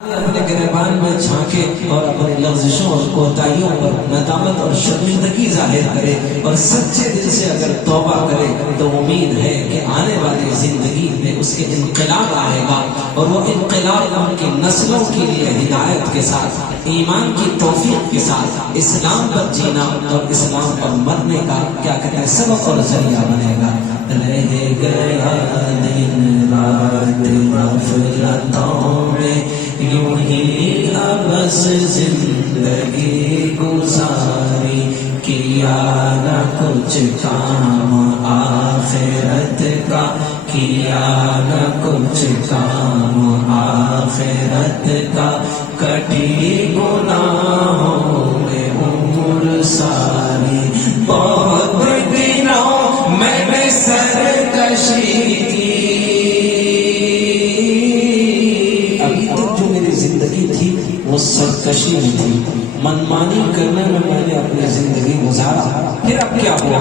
اپنے گریبان میں جھانکے اور اپنے لغزشوں اور کوتاہیوں پر ندامت اور شرمندگی ظاہر کرے اور سچے دل سے اگر توبہ کرے تو امید ہے کہ آنے والی زندگی میں اس کے انقلاب آئے گا، اور وہ انقلاب ان کی نسلوں کے لیے ہدایت کے ساتھ، ایمان کی توفیق کے ساتھ اسلام پر جینا اور اسلام پر مرنے کا کیا کہتے ہیں سبب اور ذریعہ بنے گا۔ رہ گیا دن رات غفلتوں میں، یوں ہی بس زندگی گزاری، کیا نہ کچھ کام آخرت کا، کیا نہ کچھ کام آخرت کا، کٹی گناہوں میں عمر ساری، بہت دنوں میں نے سرکشی کی، ابھی تک جو میری زندگی تھی وہ سرکشی میں تھی، منمانی کرنے میں نے اپنی زندگی گزارا، پھر اب کیا ہوا؟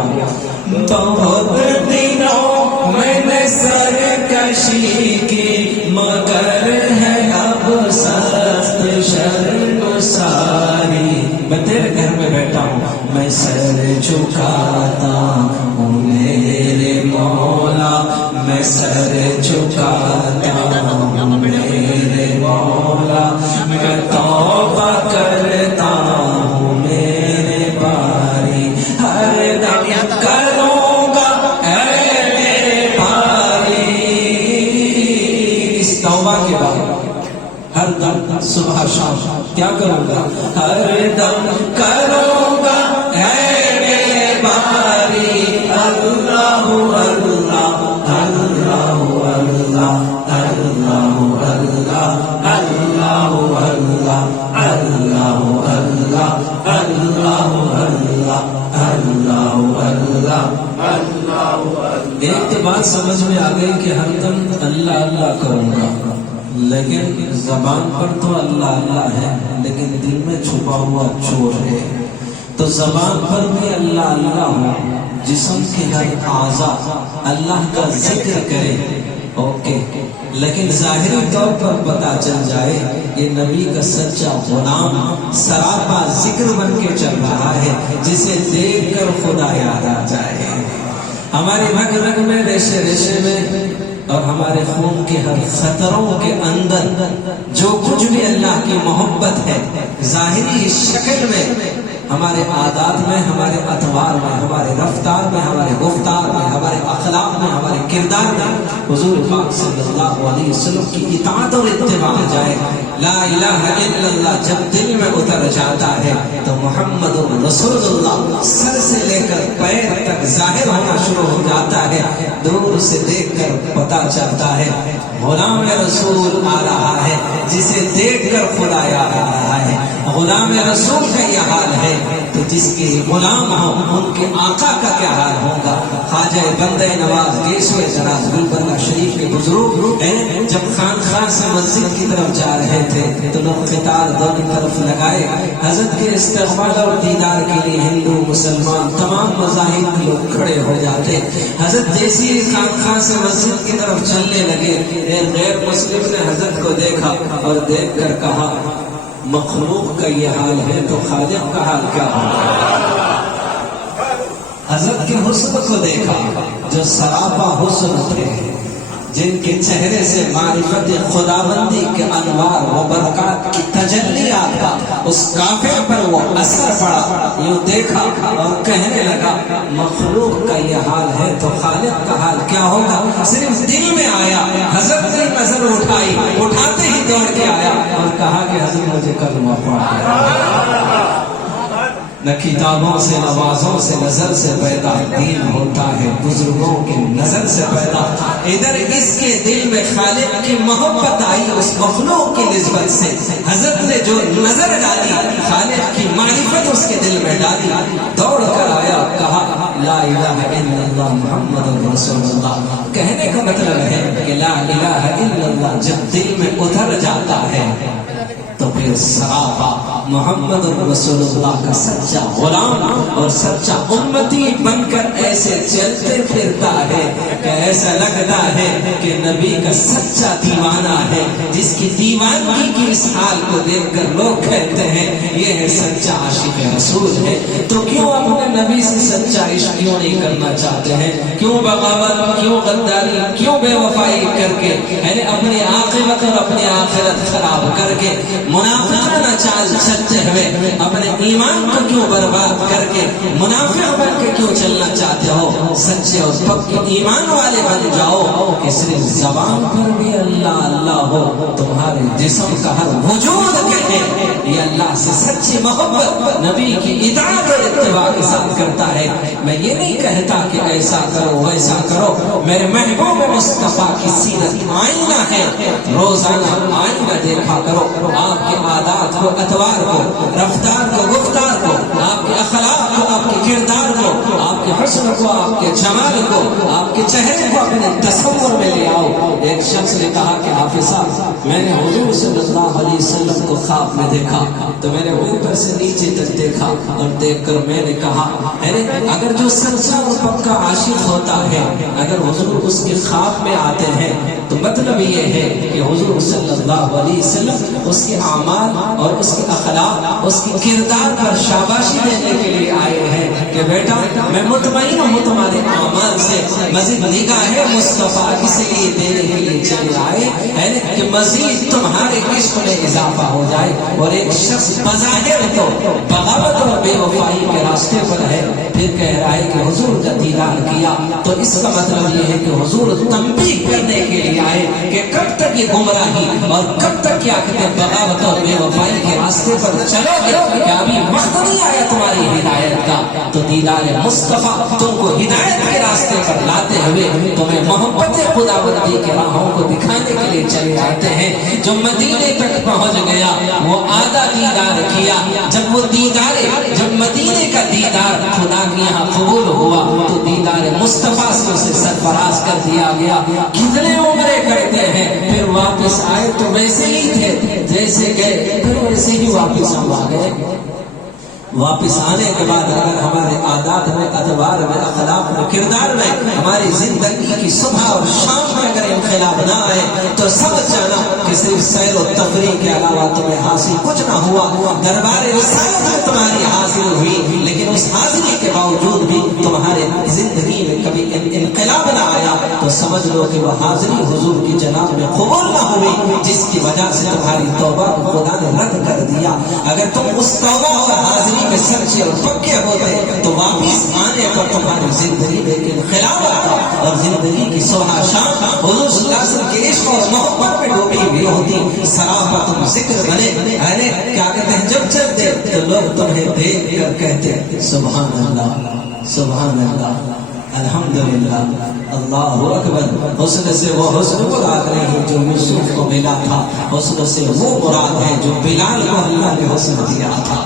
بہت دنوں میں نے سرکشی کی، مگر ہے اب سخت شرمساری، میں تیرے گھر میں بیٹھا ہوں، میں سر جھکاتا ہوں میرے مولا، میں سر جھکاتا ہوں میرے مولا، میں توبہ کرتا ہوں میرے باری، ہر دم کروں گا اے میرے باری، اس توبہ کے بعد ہر دم صبح شام کیا کروں گا؟ ہر دم کروں گا اے میرے باری، اللہ اللہ اللہ اللہ اللہ اللہ اللہ اللہ اللہ اللہ اللہ۔ ایک تو بات سمجھ میں آ گئی کہ ہر دم اللہ اللہ کروں گا، لیکن زبان پر تو اللہ اللہ ہے لیکن دل میں چھپا ہوا چور ہے، تو زبان پر بھی اللہ اللہ ہو، جسم کے ہر اعضا اللہ کا ذکر کرے، اوکے، لیکن ظاہری طور پر پتا چل جائے یہ نبی کا سچا غلام سراپا ذکر بن کے چل رہا ہے، جسے دیکھ کر خدا یاد آ جائے، ہماری رگ رگ میں ریشے ریشے میں اور ہمارے خون کے ہر خطروں کے اندر جو کچھ بھی اللہ کی محبت ہے، ظاہری شکل میں، ہمارے عادات میں، ہمارے اطوار میں، ہمارے رفتار میں، ہمارے گفتار میں، ہمارے اخلاق میں، ہمارے کردار میں حضور پاک صلی اللہ علیہ وسلم کی اطاعت اور اتباع جائے۔ لا الہ الا اللہ جب دل میں اتر جاتا ہے تو محمد رسول اللہ سر سے لے کر پیر تک ظاہر ہونا شروع ہو جاتا ہے، دور سے دیکھ کر پتا چلتا ہے غلام رسول آ رہا ہے، جسے دیکھ کر خدا یاد آ رہا ہے۔ غلام رسول کا یہ حال ہے تو جس کے غلام ہو ان کے آقا کا کیا حال ہوگا۔ خواجہ بندہ نواز گیسوئے دراز گلبرگہ شریف کے بزرگ جب خانقاہ سے مسجد کی طرف جا رہے تھے تو لوگ قطار دونوں طرف لگائے، حضرت کے استقبال اور دیدار کے لیے ہندو مسلمان تمام مذاہب کے لوگ کھڑے ہو جاتے، حضرت جیسی خانقاہ سے مسجد کی طرف چلنے لگے، ایک غیر مسلم نے حضرت کو دیکھا اور دیکھ کر کہا مخلوق کا یہ حال ہے تو خالق کا حال کیا ہوگا۔ حضرت کے حسن کو دیکھا جو سراپا حسن تھے، جن کے چہرے سے معرفت خداوندی کے انوار و برکات کی تجلیات کا اس کافر پر وہ اثر پڑا، یوں دیکھا اور کہنے لگا مخلوق کا یہ حال ہے تو خالق کا حال کیا ہوگا۔ صرف دل میں آیا، حضرت نے نظر اٹھائی، اٹھاتے ہی دوڑ کے آیا اور کہا کہ حضرت مجھے کلمہ پڑھا۔ نہ کتابوں سے نوازوں سے نظر سے پیدا دین ہوتا ہے، بزرگوں کی نظر سے پیدا۔ ادھر اس کے دل میں خالق کی محبت آئی اس مخلوق کی نسبت سے، حضرت نے جو نظر ڈالی خالق کی معرفت اس کے دل میں ڈالی، دوڑ کر آیا، کہا لا الہ الا اللہ محمد رسول اللہ۔ کہنے کا مطلب ہے کہ لا الہ الا اللہ جب دل میں اتر جاتا ہے تو پھر سراپا मोहम्मद रसूलुल्लाह का सच्चा गुलाम और सच्चा उम्मती बनकर ऐसे चलते फिरता है कि ऐसा लगता है कि नबी का सच्चा दीवाना है, जिसकी दीवानगी की इस हाल को देखकर लोग कहते हैं ये है सच्चा आशिक रसूल है। तो क्यों अपने नबी से सच्चा इश्क क्यों नहीं करना चाहते हैं? क्यों बगावत, क्यों गद्दारी, क्यों बेवफाई करके अपनी आखिरत और अपनी आखिरत खराब करके मुनाफिकाना चाल चलते हुए अपने ईमान को क्यों बर्बाद करके मुनाफिक बन के क्यों चलना चाहते हो? सच्चे और पक्के ईमान वाले बन जाओ कि सिर्फ ज़बान पर भी अल्लाह अल्लाह हो, तुम्हारे जिस्म का हर वजूद कहे ये अल्लाह से सच्ची मोहब्बत नबी की इताअत और इत्तिबा के साथ करता है। मैं ये नहीं कहता कि ऐसा करो वैसा करो, मेरे महबूब मुस्तफा की सीरत आईना है, रोजाना आईना देखा करो, आपके आदात को, अतवार को, रफ्तार को, गुफ्तार को, आपके अखलाक को, आपके किरदार को, आपके हुस्न को, आपके जमाल को, आपके चेहरे को अपने तस्वुर में ले आओ। एक शख्स ने कहा कि हाफिज साहब मैंने हुजूर सल्लल्लाहु अलैहि वसल्लम को ख्वाब में देखा, तो मैंने ऊपर से नीचे तक देखा और देखकर मैंने कहा अरे अगर जो सच्चा और पक्का आशिक होता है अगर हुजूर उसके ख्वाब में आते हैं तो मतलब ये है कि हुजूर सल्लल्लाहु अलैहि वसल्लम उसके आमाल और उसके अखलाक, उसके किरदार पर शाबाशी देने के लिए आए हैं कि बेटा मैं मुतमईन हूँ तुम्हारे आमाल से, मजीद निगाहे मुस्तफा इसलिए देने के लिए चले आए है कि मजीद तुम्हारे इश्क में इजाफा हो जाए। और एक शख्स बज़ाहिर तो बगावत और बेवफाई के रास्ते पर है, फिर कह रहा है कि हुजूर का दीदार किया, तो इसका मतलब ये है कि हुजूर तंबीह करने के लिए आए कि कब तक ये गुमराही और कब तक क्या कहते हैं बगावत और बेवफाई के रास्ते पर चलोगे, क्या अभी वक्त नहीं आया तुम्हारी हिदायत का? तो दीदार मुस्तफा तुमको हिदायत के रास्ते पर लाते हुए तुम्हें मोहब्बत खुदावंदी के राहों को दिखाने के लिए चले आते हैं। जो मदीने तक पहुंच गया वो आधा दीदार किया, जब वो दीदार, जब मदीने का दीदार खुदा के यहाँ कबूल हुआ तो दीदार मुस्तफा से उसे सरफराज कर दिया गया। कितने उम्रे करते हैं फिर वापस आए तो वैसे ही थे जैसे गए, फिर वैसे ही वापस हम आ गए। वापिस आने के बाद अगर हमारे आदात में, अतवार में, अखलाक में, किरदार में, हमारी जिंदगी की सुबह और शाम में अगर इनकलाब ना आए तो समझ जाना कि सिर्फ सैर और तफरीह के अलावा तुम्हें हासिल कुछ ना हुआ। दरबार रिसालत में तुम्हारी हासिल हुई, लेकिन उस हाजिरी के बावजूद भी तुम्हारे जिंदगी में कभी इनकलाब ना आया तो समझ लो कि वह हाजिरी हुजूर की जनाब में कबूल ना हुई, जिसकी वजह से तुम्हारी तौबा को खुदा ने रद्द कर दिया। अगर तुम उस तौबा और हाजिरी में सच्चे और पक्के होते तो वापिस आने पर तुम्हारी जिंदगी में इनकलाब आता और जिंदगी की सुबह शाम हुजूर सल्लल्लाहु अलैहि वसल्लम के इश्क और मोहब्बत में डूबी हुई होती। सराफा तुम जिक्र बने, अरे क्या कहते हैं जब चलते तो लोग तुम्हें देख कर कहते सुभान अल्लाह, सुभान अल्लाह, अल्हम्दुलिल्लाह, अल्लाहु अकबर। हुस्न से वो हुस्न मुराद नहीं जो यूसुफ को मिला था, हुस्न से वो मुराद है जो बिलाल को अल्लाह ने हुस्न दिया था।